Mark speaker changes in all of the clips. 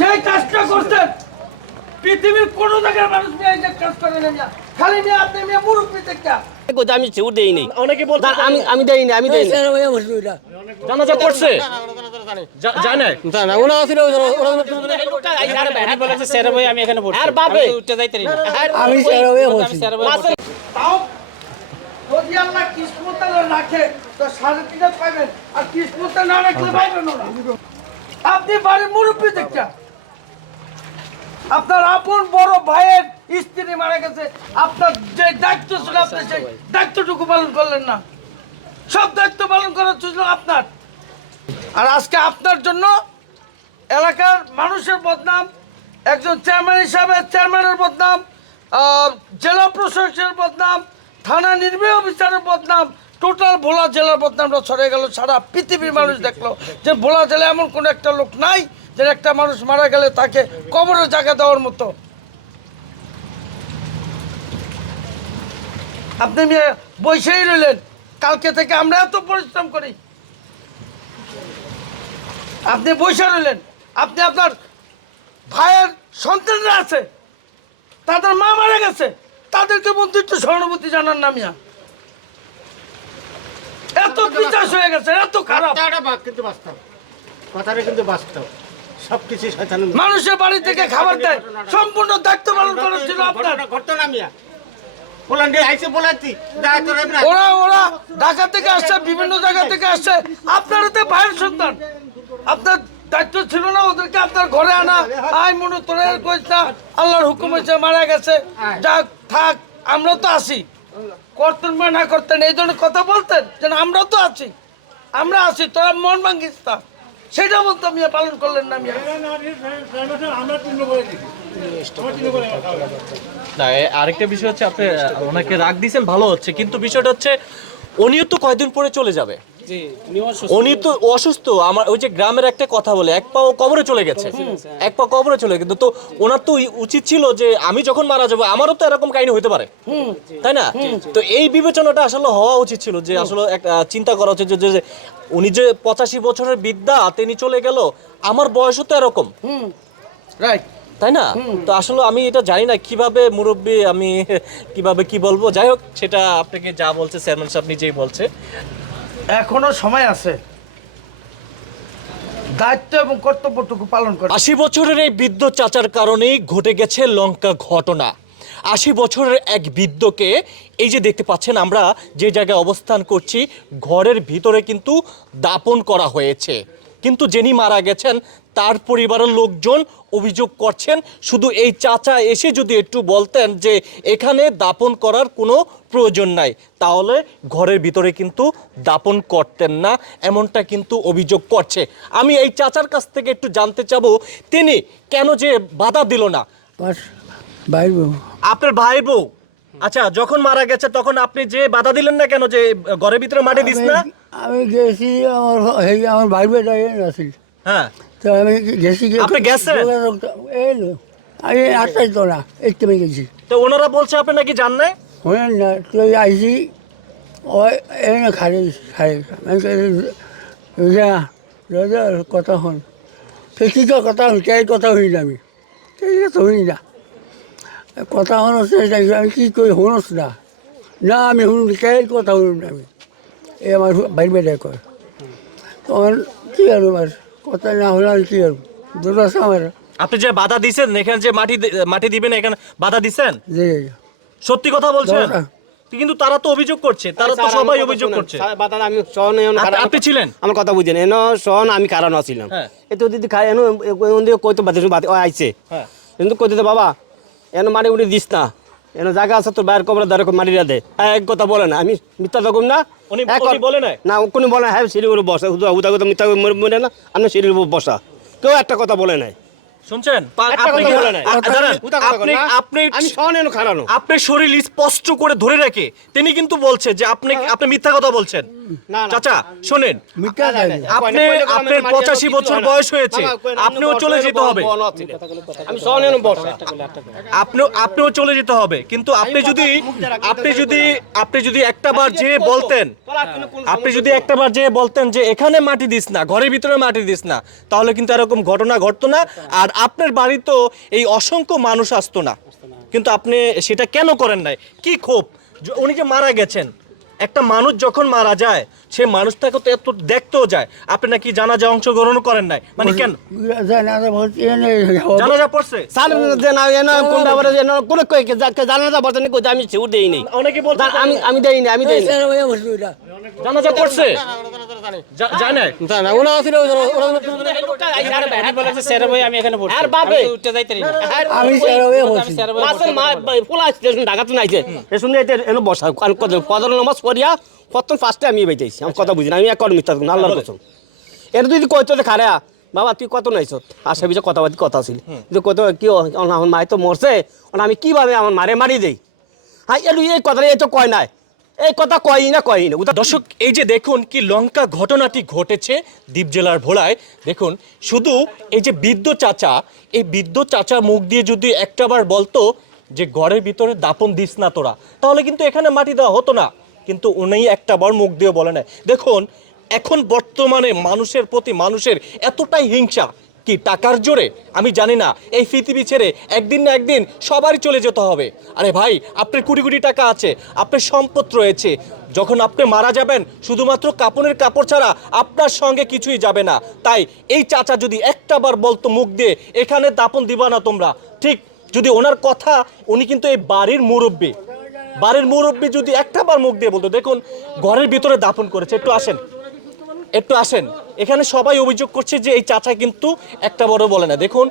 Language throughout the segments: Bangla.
Speaker 1: যে কাজটা করছেন পৃথিবীর কোনো জায়গার মানুষ এই যে কাজ করে না মিয়া। খালি নিয়ে আপনি মেয়ে মুরব্বী দেখা
Speaker 2: কোথায়? আমি চেউ দেইনি
Speaker 3: অনেকে
Speaker 2: আমি আমি দেইনি আমি দেইনি
Speaker 3: জানাজা করছে? জা- যায় না
Speaker 2: না, না, ওরা আসলে ওরা- ওরা- ওরা- আর বাপে?
Speaker 4: আমি সেরকমই বলছি।
Speaker 1: তাও যদি আল্লাহ কিসমত রাখে তো সাড়ে তিনে পাইবেন। আর কিসমত না রাখলে পাইবেন না। আপনি বাড়ির মুরব্বী দেখা আপনার আপন বড় ভাইয়ের স্ত্রী মারা গেছে। আপনার যে দায়িত্ব ছিল আপনি সেই দায়িত্বটুকু পালন করলেন না। সব দায়িত্ব পালন করার ছিল আপনার। আর আজকে আপনার জন্য এলাকার মানুষের বদনাম একজন চেয়ারম্যান হিসাবে চেয়ারম্যানের বদনাম জেলা প্রশাসনের বদনাম থানা নির্বাহী অফিসারের বদনাম টোটাল ভোলা জেলার বদনামটা ছড়ে গেল। সারা পৃথিবীর মানুষ দেখল যে ভোলা জেলায় এমন কোনো একটা লোক নাই যে একটা মানুষ মারা গেলে তাকে কবরের জায়গা দেওয়ার মতো। আপনি মেয়ে বসেই রইলেন। কালকে থেকে আমরা এত পরিশ্রম করি। আপনি বসে রইলেন। আপনি আপনার ভাইয়ের সন্তানরা আছে। তাদের মা মারা গেছে। তাদেরকে বন্ধু একটু সহানুভূতি জানান না মিয়া। এত পিচাস হয়ে গেছে এত খারাপ।
Speaker 5: কথাটা কিন্তু বাস্তব। কথাটা কিন্তু বাস্তব। সবকিছু শয়তান
Speaker 1: মানুষের বাড়ি থেকে খাবার দেয়। সম্পূর্ণ দায়িত্ব পালন ছিল আপনার।
Speaker 5: ঘটনা মিয়া। পোল্যান্ডে আইসে বলাচ্ছি দায়িত্ব রাখবি না
Speaker 1: ওরা ওরা ঢাকা থেকে আসছে বিভিন্ন জায়গা থেকে আসছে। আপনার তো ভাইয়ের সন্তান। আপনার দায়িত্ব ছিল না ওদেরকে আপনার ঘরে আনা। মনে তোরা কইস আল্লাহর হুকুম হয়েছে মারা গেছে। যাক থাক আমরা তো আছি। করতেন বা না করতেন এই ধরনের কথা বলতেন যেন আমরা তো আছি। আমরা আছি তোরা মন ভাঙ্গিস সেটা বলতো মিয়া, পালন করলেন না মিয়া।
Speaker 3: না আরেকটা বিষয় হচ্ছে আপনি ওনাকে রাগ দিয়েছেন, ভালো হচ্ছে, কিন্তু বিষয়টা হচ্ছে, উনিও তো কয়দিন পরে চলে যাবে। উনি তো অসুস্থ আমার ওই যে গ্রামের একটা কথা বলে এক পাও কবরে চলে গেছে। এক পা কবরে চলে গেছে। তো ওনার তো উচিত ছিল যে আমি যখন মারা যাব আমারও তো এরকম কাহিনী হতে পারে। তাই না? তো এই বিবেচনাটা আসলে হওয়া উচিত ছিল যে আসলে একটা চিন্তা করা উচিত যে উনি যে পঁচাশি বছরের বিদ্যা তিনি চলে গেল আমার বয়সও তো এরকম।
Speaker 1: রাইট।
Speaker 3: তাই না? তো আসলে আমি এটা জানি না কীভাবে মুরব্বী আমি কীভাবে কি বলব? যাই হোক সেটা আপনাকে যা বলছে চেয়ারম্যান সাহেব নিজেই বলছে।
Speaker 1: এখনও সময় আছে। দায়িত্ব এবং কর্তব্যটুকু পালন করে
Speaker 3: আশি বছরের এই বৃদ্ধ চাচার কারণেই ঘটে গেছে লঙ্কা ঘটনা। আশি বছরের এক বৃদ্ধকে এই যে দেখতে পাচ্ছেন আমরা, যে জায়গায় অবস্থান করছি, ঘরের ভিতরে কিন্তু দাপন করা হয়েছে। কিন্তু যিনি মারা গেছেন তার পরিবারের লোকজন অভিযোগ করছেন শুধু এই চাচা এসে যদি একটু বলতেন যে এখানে দাপন করার কোনো প্রয়োজন নাই তাহলে ঘরের ভিতরে কিন্তু দাপন করতেন না এমনটা কিন্তু অভিযোগ করছে। আমি এই চাচার কাছ থেকে একটু জানতে চাব তিনি কেন যে বাধা দিল না?
Speaker 4: বাইর
Speaker 3: আপনার ভাই বউ? আচ্ছা যখন মারা গেছে তখন আপনি যে বাধা দিলেন না কেন যে ঘরের ভিতরে মাটি দিস না?
Speaker 4: আমি গেছি আমার এই আমার ভাই বেটাই আছিল
Speaker 3: হ্যাঁ।
Speaker 4: তো আমি গেছি
Speaker 3: আপনি গেছেন?
Speaker 4: যোগাযোগ- এই লো আমি আটটাই তো না এই তুমি গেছি।
Speaker 3: তো ওনারা বলছে আপনি নাকি জান নাই?
Speaker 4: শোনেন না তুই আইসি ওই এই না খালি খালি আমি যা রাজা কথা হন। তো কী কয় কথা হন কে কথা হই না আমি? ঠিক আছে হই না। কথা এটা আমি কি কই হনস না। না আমি শুনুন কে কথা শুনুন না আমি? এই আমার বাইর বেটাই কয়। তখন কী আর আমার? কথা না হলে আর কী আর আছে আমার।
Speaker 3: আপনি যে বাধা দিছেন এখানে যে মাটি মাটি দিবেন এখানে বাধা দিছেন?
Speaker 4: যে
Speaker 3: সত্যি কথা বলছেন। কিন্তু তারা তো অভিযোগ করছে তারা তো সবাই অভিযোগ করছে।
Speaker 2: বাতা আমি সহন
Speaker 3: আপনি- আপনি ছিলেন?
Speaker 2: আমার কথা বুঝেন। এন সহন আমি কারণ আছিলাম
Speaker 3: হ্যাঁ।
Speaker 2: এতো দিদি খাই এন কইতো বাদে আইছে।
Speaker 3: হ্যাঁ।
Speaker 2: কিন্তু কইতে বাবা এন মাটি উঠে দিস না। এন জায়গা আছে তোর বাইরের কবর দ্বারা মারিরা দে এক কথা বলে না আমি মিথ্যা তখন না।
Speaker 3: উনি- বলে?
Speaker 2: না কোনো বলে না হ্যাঁ সিঁড়ির করে বসা। হুদা হুদা মিথ্যা মনে না আমি সিঁড়ির উপর বসা। কেউ একটা কথা বলে নাই।
Speaker 3: শুনছেন? আপনি কি-
Speaker 2: বলে নাই।
Speaker 3: আ- দাঁড়ান,
Speaker 2: হুদা কথা
Speaker 3: আপনি আপনি শরীর স্পষ্ট করে ধরে রাখে তিনি কিন্তু বলছে যে আপনি আপনি মিথ্যা কথা বলছেন।
Speaker 2: না, না।
Speaker 3: চাচা শোনেন। আপনি আপনার পঁচাশি বছর। বয়স হয়েছে। আপনিও চলে যেতে হবে। আপনিও আপনিও চলে যেতে হবে। কিন্তু আপনি যদি আপনি যদি আপনি যদি একটা বার যে বলতেন আপনি যদি একটা বার যে বলতেন যে এখানে মাটি দিস না ঘরের ভিতরে মাটি দিস না তাহলে কিন্তু এরকম ঘটনা ঘটতো না। আর আপনার বাড়ি তো এই অসংখ্য মানুষ আসতো না। কিন্তু আপনি সেটা কেন করেন নাই? কি ক্ষোভ? উনি যে মারা গেছেন একটা মানুষ যখন মারা যায় সে মানুষটাকে তো এত দেখতেও যায়। আপনি নাকি জানাজা অংশগ্রহণ করেন নাই? মানে কেন?
Speaker 4: জানাজা এনে
Speaker 3: জানাজা পড়ছে?
Speaker 2: না আমি দেই নেই।
Speaker 3: অনেকে বলতে
Speaker 2: আমি আমি দেই নি আমি দেই
Speaker 3: জানাজা পড়ছে?
Speaker 2: আর
Speaker 4: আমি সেরকমই বলছি
Speaker 2: মাছের মা পোলা স্টেশন ঢাকাতে নাইছে এ এটা এনে বসা কদর নামাজ পড়িয়া প্রথম ফার্স্টে আমি বাইতেছি আমি কথা বুঝি না আমি এক মিথ্যা না আল্লাহর কসম। এটা তুই কইতো যে খারা বাবা তুই কত নাইছ? আসে বিষয়ে কথা বাদি কথা ছিল। যে কত কি আমার মায় তো মরছে আমি কীভাবে আমার মারে মারি দেই? হ্যাঁ এলু এই কথাটা এই তো কয় নাই। এই কথা কয়ই না কয়ই না।
Speaker 3: দর্শক, এই যে দেখুন কি লঙ্কা ঘটনাটি ঘটেছে দ্বীপ জেলার ভোলায়। দেখুন, শুধু এই যে বৃদ্ধ চাচা, এই বৃদ্ধ চাচা মুখ দিয়ে যদি একটাবার বলতো যে ঘরের ভিতরে দাপন দিস না তোরা, তাহলে কিন্তু এখানে মাটি দেওয়া হতো না। কিন্তু উনি একটাবার মুখ দিয়ে বলে নেয় দেখুন, এখন বর্তমানে মানুষের প্রতি মানুষের এতটাই হিংসা কি টাকার জোরে? আমি জানি না। এই পৃথিবী ছেড়ে একদিন না একদিন সবারই চলে যেতে হবে। আরে ভাই, আপনার কোটি কোটি টাকা আছে, আপনার সম্পদ রয়েছে। যখন আপনি মারা যাবেন, শুধুমাত্র কাপড়ের কাপড় ছাড়া আপনার সঙ্গে কিছুই যাবে না। তাই এই চাচা যদি একটাবার বলতো মুখ দিয়ে, এখানে দাপন দিবা না তোমরা। ঠিক যদি ওনার কথা, উনি কিন্তু এই বাড়ির মুরব্বী। বাড়ির মুরব্বী যদি একটাবার মুখ দিয়ে বলতো, দেখুন, ঘরের ভিতরে দাপন করেছে। একটু আসেন। একটু আসেন। এখানে সবাই অভিযোগ করছে যে এই চাচা কিন্তু একটা বড় বলে না। দেখুন,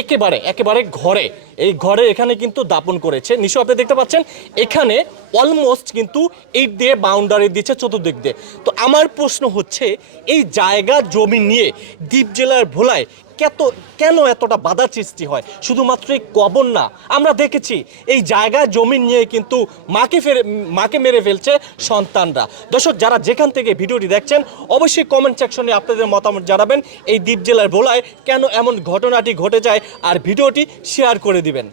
Speaker 3: একেবারে একেবারে ঘরে, এই ঘরে এখানে কিন্তু দাপন করেছে। নিশ্চয় আপনি দেখতে পাচ্ছেন, এখানে অলমোস্ট কিন্তু এই দিয়ে বাউন্ডারি দিচ্ছে চতুর্দিক দিয়ে। তো আমার প্রশ্ন হচ্ছে, এই জায়গা জমি নিয়ে দ্বীপ জেলার ভোলায় কত, কেন এতটা বাধার সৃষ্টি হয়? শুধুমাত্র এই কবর না, আমরা দেখেছি এই জায়গা জমি নিয়ে কিন্তু মাকে ফেরে, মাকে মেরে ফেলছে সন্তানরা। দর্শক, যারা যেখান থেকে ভিডিওটি দেখছেন, অবশ্যই কমেন্ট সেকশনে আপনাদের মতামত জানাবেন। এই দ্বীপ জেলার ভোলায় কেন এমন ঘটনাটি ঘটে যায়? আর ভিডিওটি শেয়ার করে দিবেন।